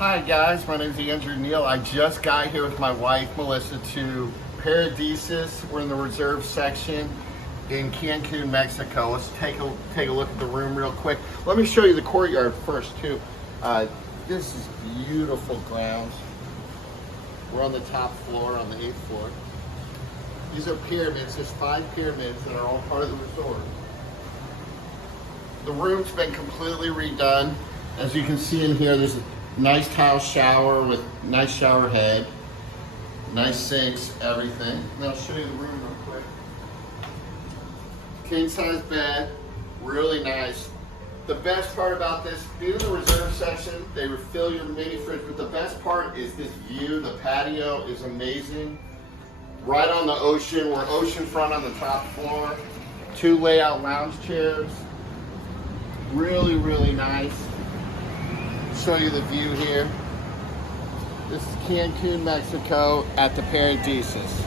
Hi guys, my name is Andrew Neal. I just got here with my wife Melissa to Paradisus. We're in the reserve section in Cancun, Mexico. Let's take a look at the room real quick. Let me show you the courtyard first too. This is beautiful grounds. We're on the top floor, on the 8th floor. These are pyramids. There's 5 pyramids that are all part of the resort. The room's been completely redone. As you can see in here, there's a nice tile shower with nice shower head, nice sinks, everything. And I'll show you the room real quick. King size bed, really nice. The best part about this, being in the reserve section, they refill your mini fridge, but the best part is this view. The patio is amazing. Right on the ocean, we're oceanfront on the top floor. 2 layout lounge chairs. Really, really nice. Show you the view here. This is Cancun, Mexico at the Paradisus.